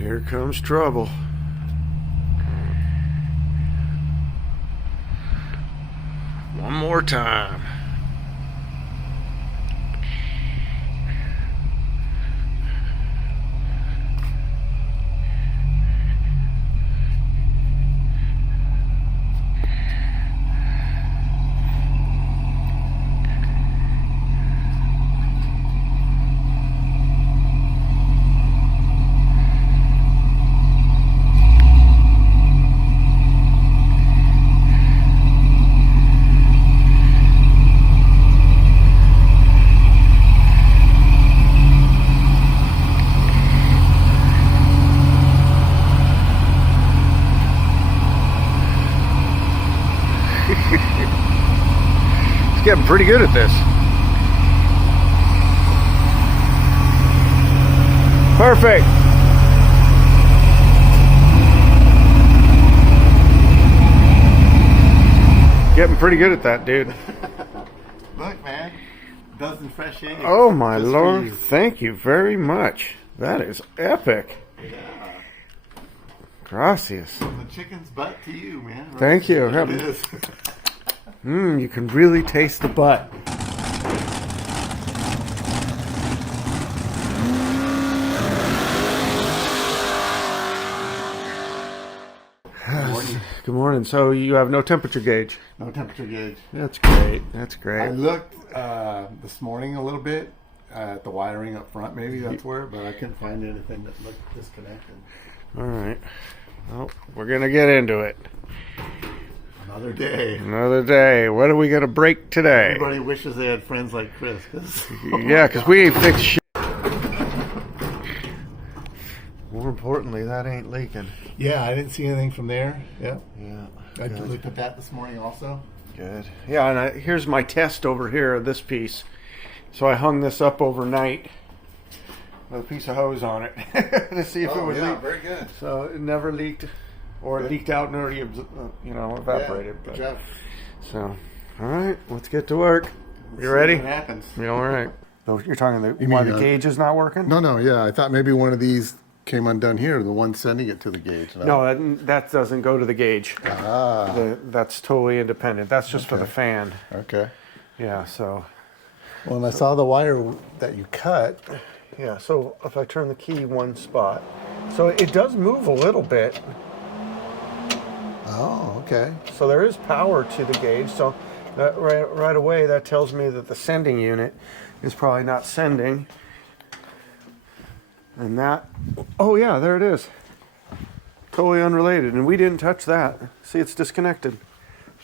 Here comes trouble. One more time. He's getting pretty good at this. Perfect. Getting pretty good at that, dude. Look, man. Dozen fresh eggs. Oh my Just for lord. you. Thank you very much. That is epic. Yeah. Gracias. From the chicken's butt to you, man. Thank you. It is. You can really taste the butt. Good morning. So you have no temperature gauge. No temperature gauge. That's great. That's I great. looked this morning a little bit at the wiring up front. Maybe that's where, but I couldn't find anything that looked disconnected. All right. Well, we're going to get into it. Another day. Another day. What are we going to break today? Everybody wishes they had friends like Chris. 'Cause Yeah, because we ain't fixed shit. More importantly, that ain't leaking. yeah, I didn't see anything from there. Yeah. Yeah. I Good. looked at that this morning also. Good. Yeah, and here's my test over here of this piece. So I hung this up overnight with a piece of hose on it to see if it would leak. very good. So it never leaked, or it leaked out and already, evaporated. Good But, job. so, all right, let's get to work. Let's You see ready? What happens? You all right? So you're talking You why mean, the gauge is not working? No, yeah. I thought maybe one of these came undone here, the one sending it to the gauge. No, that doesn't go to the gauge. Ah, That's totally independent. That's just for the Okay. fan. okay. Yeah, so. Well, and I saw the wire that you cut. Yeah, so if I turn the key one spot, so it does move a little bit. Oh, okay. So there is power to the gauge. So that right away, that tells me that the sending unit is probably not sending. And that, oh yeah, there it is. Totally unrelated, and we didn't touch that. See, it's disconnected,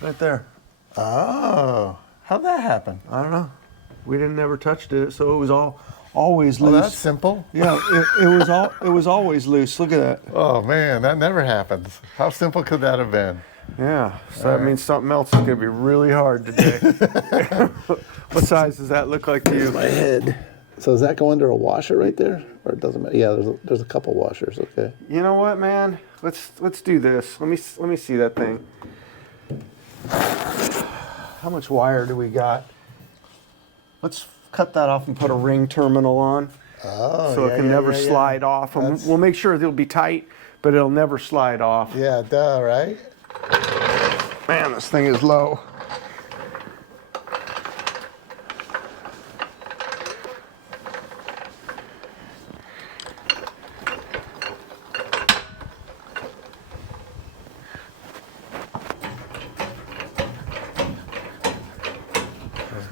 right there. Oh, how'd that happen? I don't know. We didn't ever touched it, so it was always Well, loose. that's simple. Yeah, it was always loose. Look at that. Oh man, that never happens. How simple could that have been? Yeah, so that means something else is gonna be really hard today. What size does that look like to you? My head. So does that go under a washer right there, or it doesn't matter? Yeah, there's a couple washers. Okay. You know what, man? Let's do this. Let me see that thing. How much wire do we got? Let's cut that off and put a ring terminal on, Oh, so it can never slide off. And That's- we'll make sure it'll be tight, but it'll never slide off. Yeah, duh, right? Man, this thing is low.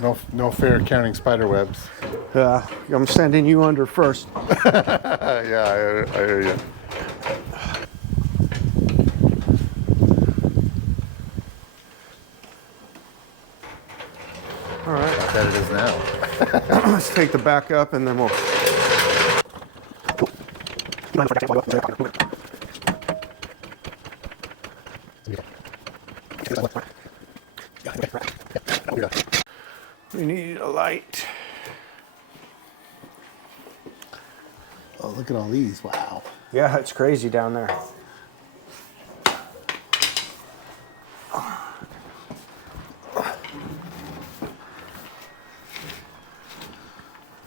There's no fair counting spider webs. I'm sending you under first. Yeah, I hear you. All right, I bet it is now. let's take the back up and then we'll. We need a light. Oh, look at all these! Wow. Yeah, it's crazy down there.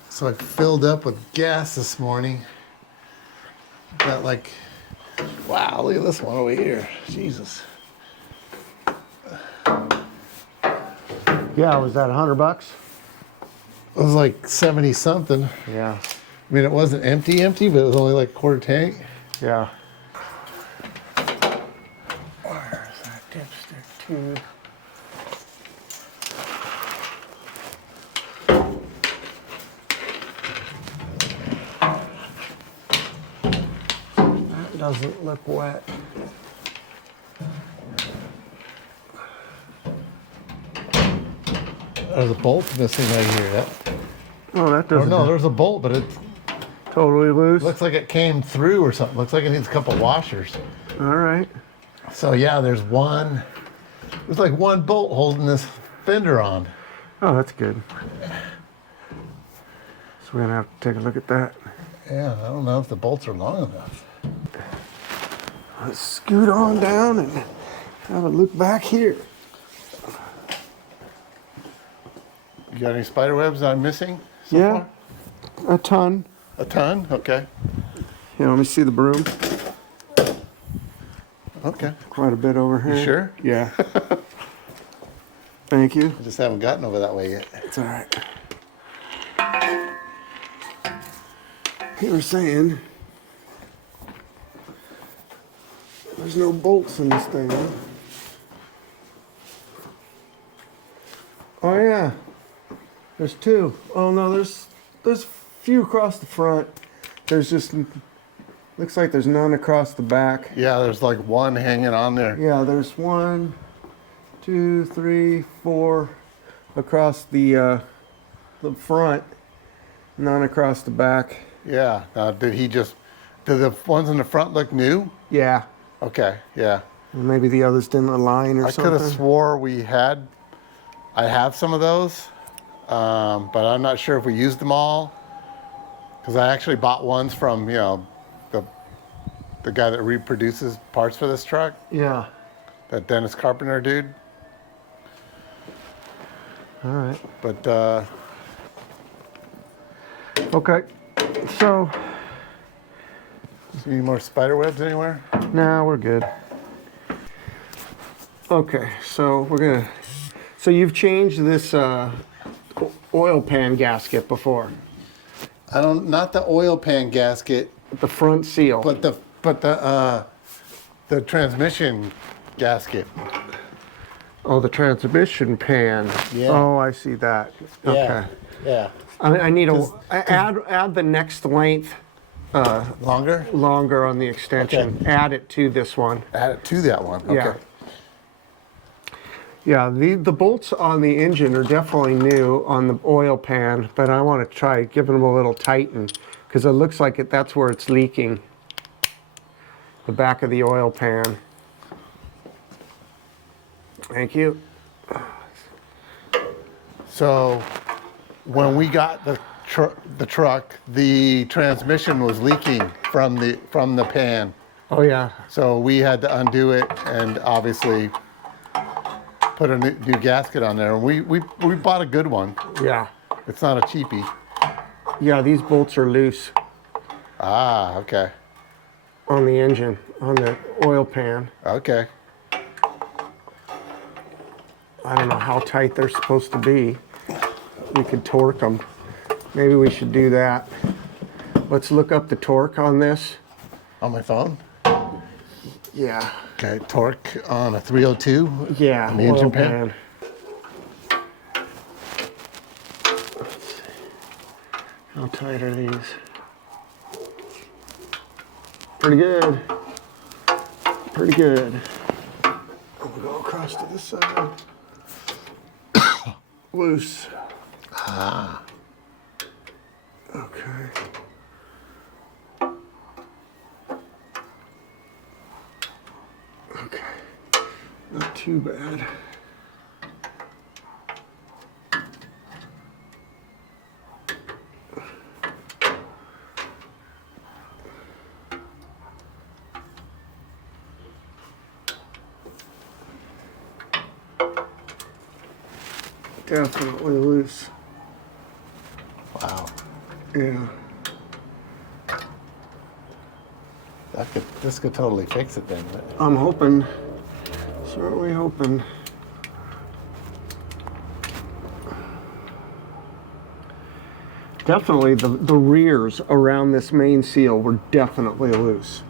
So I filled up with gas this morning. got like, wow, look at this one over here. Jesus. Yeah, was that $100? It was like 70 something. Yeah. I mean, it wasn't empty, but it was only like quarter tank. Yeah. Where's that dipstick tube? That doesn't look wet. There's a bolt missing right here. Oh, that Or doesn't. no, there's a bolt, but it Totally loose. looks like it came through or something. Looks like it needs a couple washers. All right. So yeah, there's like one bolt holding this fender on. Oh, that's good. So we're gonna have to take a look at that. Yeah, I don't know if the bolts are long enough. Let's scoot on down and have a look back here. You got any spider webs I'm missing? So Yeah, a ton. far? A ton? Okay. Here, let me see the broom. Okay. Quite a bit over here. You sure? Yeah. Thank you. I just haven't gotten over that way yet. It's all right. You were saying there's no bolts in this thing, huh? Oh yeah, there's two. Oh no, there's a few across the front. There's just looks like there's none across the back. Yeah, there's like one hanging on there. Yeah, there's 1, 2, 3, 4 across the front, none across the back. Yeah. Now, did the ones in the front look new? Yeah, Okay. Yeah. maybe the others didn't align or I could something. have swore I have some of those, but I'm not sure if we used them all. Because I actually bought ones from, the guy that reproduces parts for this truck, Yeah. that Dennis Carpenter dude. All right. But Okay. So any more spider webs anywhere? now we're good. Okay, so we're gonna. So you've changed this oil pan gasket before, Not the oil pan gasket, the front seal. but the transmission gasket. Oh, the transmission pan. Yeah. Oh, I see that. Okay. Yeah. I need add the next length Longer? longer on the extension. Okay. Add it to this one. Add it to that one. Okay. Yeah. Yeah, the bolts on the engine are definitely new on the oil pan, but I want to try giving them a little tighten because it looks like that's where it's leaking. The back of the oil pan. Thank you. So when we got the truck, the transmission was leaking from the pan. Oh yeah. So we had to undo it and obviously put a new gasket on there. We bought a good one. Yeah. It's not a cheapie. Yeah, these bolts are loose Ah, okay. on the engine, on the oil pan. Okay. I don't know how tight they're supposed to be. We could torque them. Maybe we should do that. Let's look up the torque on this. On my phone? Yeah. Okay, torque on a 302. Yeah, On the engine oil pan? Let's see. How tight are these? Pretty good. Pretty good. We'll go across to this side. Loose. Ah. Okay. Okay. Not too bad. Definitely loose. Wow. Yeah. This could totally fix it then. But. I'm hoping, certainly hoping. Definitely the rears around this main seal were definitely loose.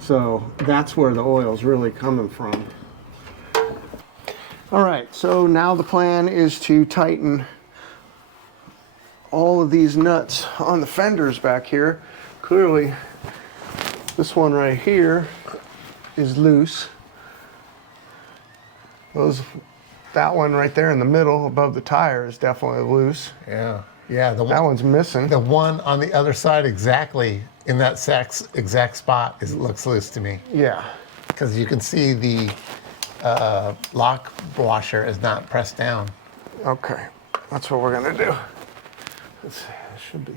So that's where the oil's really coming from. All right, so now the plan is to tighten all of these nuts on the fenders back here. Clearly, this one right here is loose. That one right there in the middle above the tire is definitely loose. Yeah. Yeah, That one's missing. The one on the other side exactly in that exact spot looks loose to me. Yeah. Because you can see the lock washer is not pressed down. Okay, that's what we're gonna do. Let's see, it should be.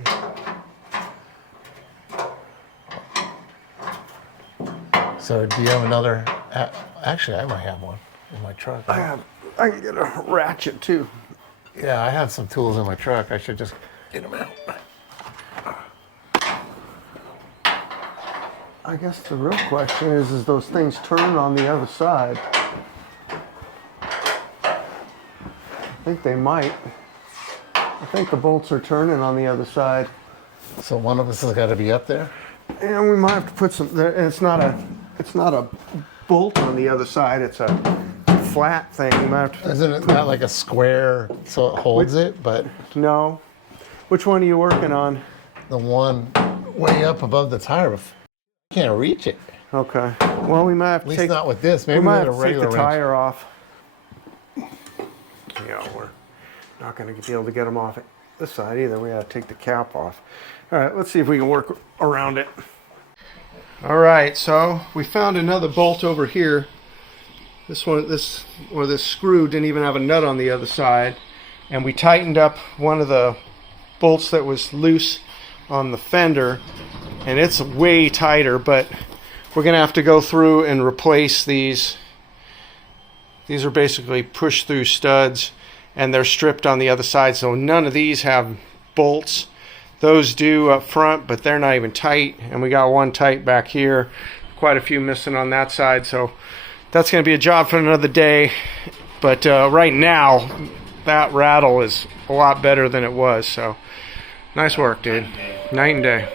So do you have another? Actually, I might have one in my truck. I can get a ratchet too. Yeah, I have some tools in my truck. I should just get them out. I guess the real question is those things turn on the other side? I think they might. I think the bolts are turning on the other side. So one of us has got to be up there. And we might have to put some, it's not a bolt on the other side, it's a flat thing. We might have to, Isn't it not like a square so it holds it? But no. Which one are you working on? the one way up above the tire, I can't reach it. Okay. Well, we might have At to least take, not with this. we Maybe might with a have to take regular the wrench. tire off. Yeah, we're not going to be able to get them off this side either. We got to take the cap off. All right, let's see if we can work around it. All right, so we found another bolt over here. This screw didn't even have a nut on the other side, and we tightened up one of the bolts that was loose on the fender, and it's way tighter, but we're gonna have to go through and replace these. These are basically push through studs, and they're stripped on the other side, so none of these have bolts. Those do up front, but they're not even tight, and we got one tight back here, quite a few missing on that side, so that's going to be a job for another day. But right now, that rattle is a lot better than it was, so nice work, dude. Night and day.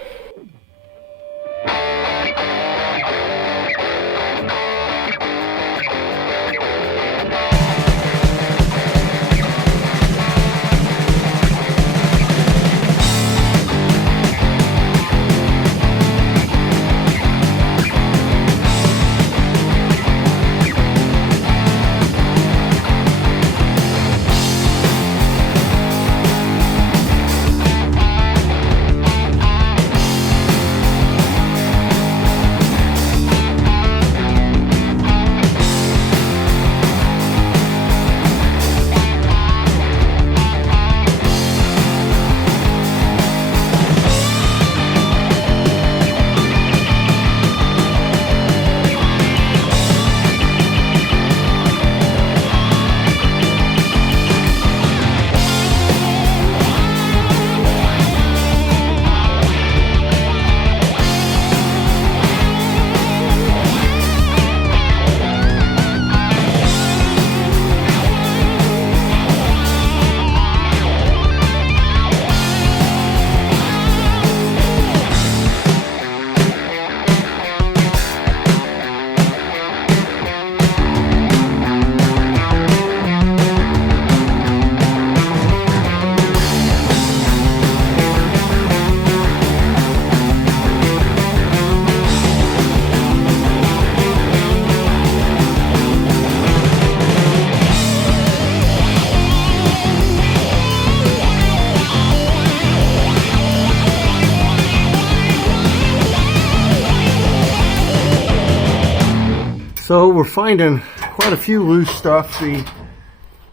So we're finding quite a few loose stuff. The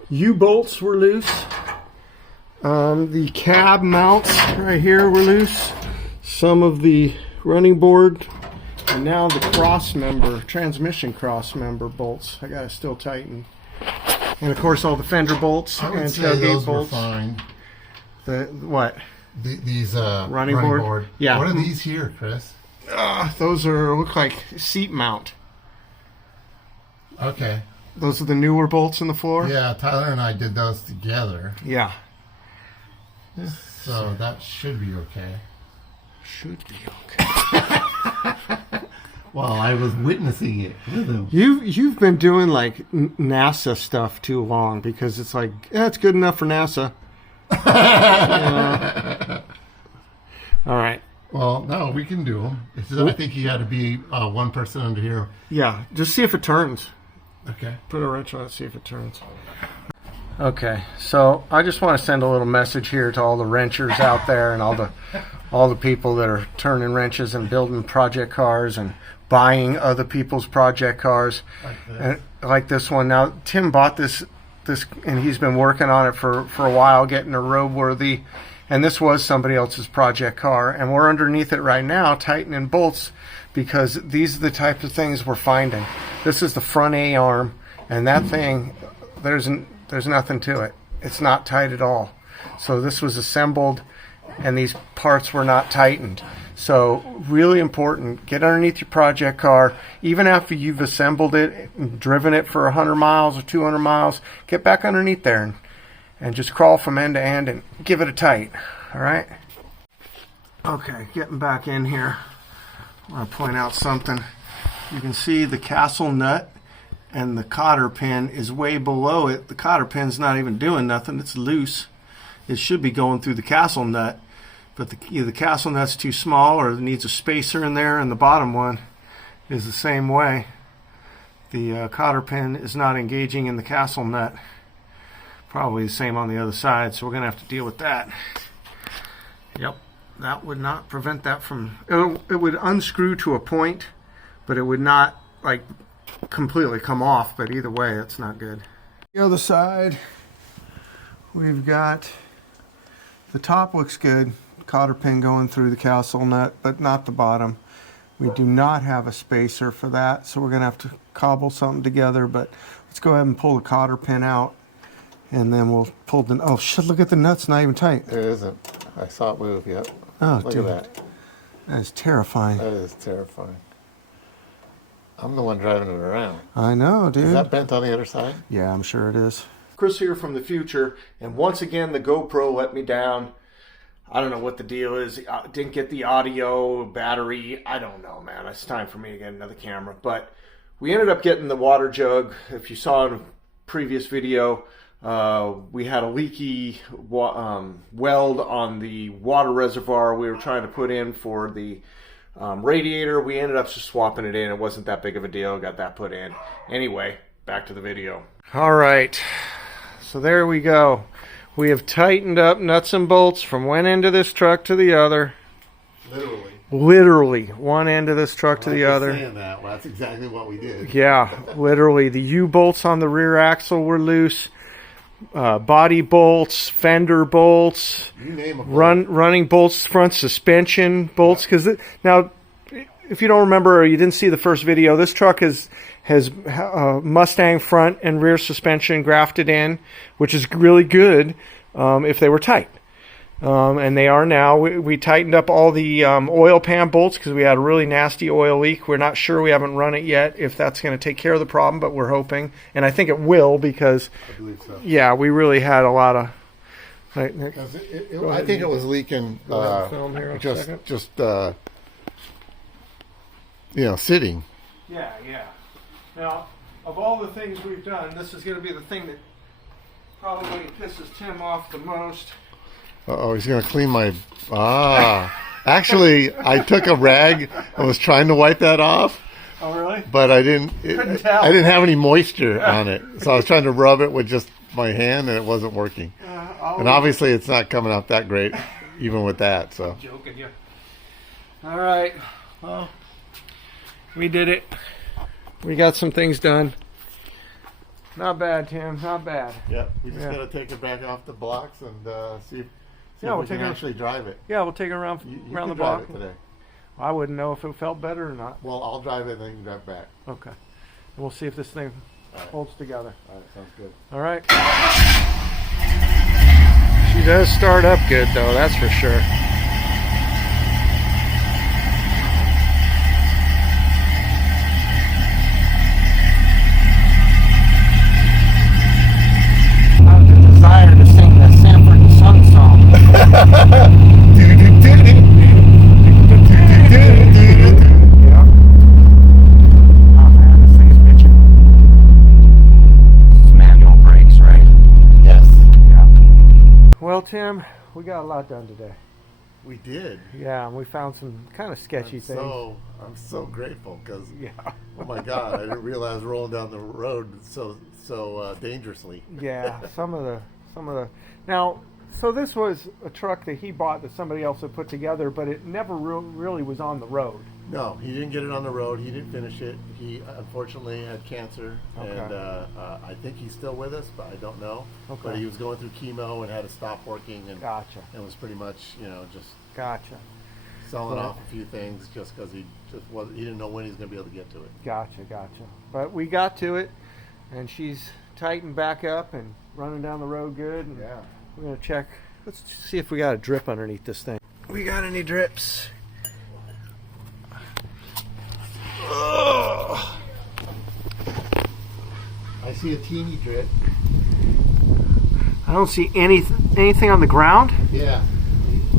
U-bolts were loose. The cab mounts right here were loose. Some of the running board, and now the cross member, transmission cross member bolts. I gotta still tighten. And of course all the fender bolts I would and say those tailgate were bolts. fine. The what? These Running board? Yeah. What are these here, Chris? Those look like seat mount. Okay. Those are the newer bolts in the floor? Yeah, Tyler and I did those together. Yeah. So that should be okay. Should be okay. Well, I was witnessing it with him. You've been doing like NASA stuff too long, because it's like, yeah, it's good enough for NASA. All right. Well, no, we can do them. I think you got to be 1 person under here. Yeah, just see if it turns. Okay. Put a wrench on it, see if it turns. Okay, so I just want to send a little message here to all the wrenchers out there and all the people that are turning wrenches and building project cars and buying other people's project cars, like this one. Now, Tim bought this, and he's been working on it for a while, getting it roadworthy. And this was somebody else's project car, and we're underneath it right now, tightening bolts, because these are the types of things we're finding. This is the front A-arm, and that thing, there's nothing to it. It's not tight at all. So this was assembled, and these parts were not tightened. So really important, get underneath your project car, even after you've assembled it and driven it for 100 miles or 200 miles, get back underneath there and just crawl from end to end and give it a tight, all right? Okay, getting back in here, I want to point out something. You can see the castle nut and the cotter pin is way below it. The cotter pin's not even doing nothing, it's loose. It should be going through the castle nut, but either the castle nut's too small or it needs a spacer in there, and the bottom one is the same way. The cotter pin is not engaging in the castle nut. Probably the same on the other side, so we're gonna have to deal with that. Yep, that would not prevent that from, it would unscrew to a point, but it would not like completely come off, but either way, it's not good. The other side, we've got, the top looks good, cotter pin going through the castle nut, but not the bottom. We do not have a spacer for that, so we're gonna have to cobble something together, but let's go ahead and pull the cotter pin out, and then we'll pull the, oh shit, look at the nuts, not even tight. There isn't. I saw it move, yep. Oh, Look dude. at that. That is terrifying. That is terrifying. I'm the one driving it around. I know, dude. Is that bent on the other side? Yeah, I'm sure it is. Chris here from the future, and once again the GoPro let me down. I don't know what the deal is. I didn't get the audio, battery. I don't know, man. It's time for me to get another camera. But we ended up getting the water jug. If you saw in a previous video, we had a leaky weld on the water reservoir we were trying to put in for the radiator. We ended up just swapping it in. It wasn't that big of a deal. Got that put in. Anyway, back to the video. All right. So there we go. We have tightened up nuts and bolts from one end of this truck to the other. Literally. Literally, one end of this truck to the other. Saying that, well, that's exactly what we did. Yeah, literally. The U-bolts on the rear axle were loose. Body bolts, fender bolts, You name a bolt. running bolts, front suspension bolts. Because now, if you don't remember or you didn't see the first video, this truck has Mustang front and rear suspension grafted in, which is really good if they were tight. And they are now. We tightened up all the oil pan bolts because we had a really nasty oil leak. We're not sure, we haven't run it yet, if that's going to take care of the problem, but we're hoping. And I think it will, because, I believe so. yeah, we really had a lot of... Right, Nick? 'Cause Go I ahead. think it was leaking Go ahead and film here a second. sitting. Yeah, yeah. Now, of all the things we've done, this is going to be the thing that probably pisses Tim off the most. Uh-oh, he's going to clean my... Actually, I took a rag and was trying to wipe that off, Oh, really? but I didn't tell. I didn't have any moisture on it. So I was trying to rub it with just my hand, and it wasn't working. And obviously, it's not coming out that great, even with that. So Joking you. All right. Well, we did it. We got some things done. Not bad, Tim. Not bad. yeah, we just Yeah. got to take it back off the blocks and see if we'll we take can it- actually drive it. Yeah, we'll take it around You around the can drive block. it today. I wouldn't know if it felt better or not. Well, I'll drive it and then you can drive back. Okay. We'll see if this thing holds together. All right, sounds good. All right. She does start up good, though, that's for sure. Tim, we got a lot done today. We did. Yeah, and we found some kind of sketchy things. I'm so grateful because, Yeah. oh my God, I didn't realize rolling down the road so dangerously. Yeah, some of the. Now, so this was a truck that he bought that somebody else had put together, but it never really was on the road. No, he didn't get it on the road. He didn't finish it. He unfortunately had cancer, Okay. and I think he's still with us, but I don't know. Okay. But he was going through chemo and had to stop working, and Gotcha. was pretty much, just Gotcha. selling Right. off a few things just because he didn't know when he's going to be able to get to it. Gotcha. But we got to it, and she's tightened back up and running down the road good. And Yeah. we're gonna check. Let's see if we got a drip underneath this thing. We got any drips? Ugh. I see a teeny drip. I don't see anything on the ground. Yeah.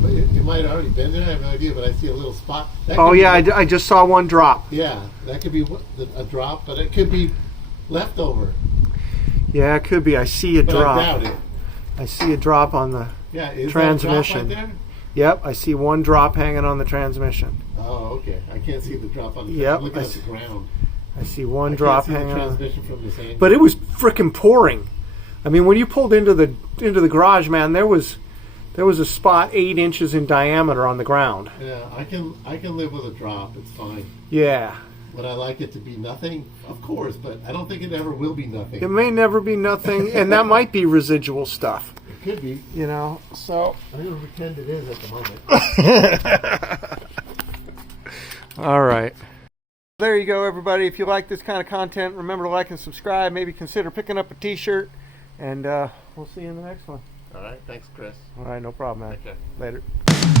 It might have already been there. I have no idea, but I see a little spot. That Oh could be yeah, what- I just saw one drop. Yeah, that could be a drop, but it could be leftover. Yeah, it could be. I see a But drop. I doubt it. I see a drop on the. Yeah, is Transmission. that a drop right Yep, I see one drop hanging on the transmission. there? Oh, okay. I can't see the drop on the Yep, I'm looking I at the see- ground. I see one I drop can't see the hanging on. transmission from this angle. But it was frickin' pouring. I mean, when you pulled into the garage, man, there was a spot 8 inches in diameter on the ground. Yeah, I can live with a drop. It's fine. Yeah, Would I like it to be nothing? Of course, but I don't think it ever will be nothing. it may never be nothing, and that might be residual stuff. It could be. You know, so I'm going to pretend it is at the moment. all right. There you go, everybody. If you like this kind of content, remember to like and subscribe. Maybe consider picking up a T-shirt, and we'll see you in the next one. All right. Thanks, Chris. All right, no problem, man. Take care. Later.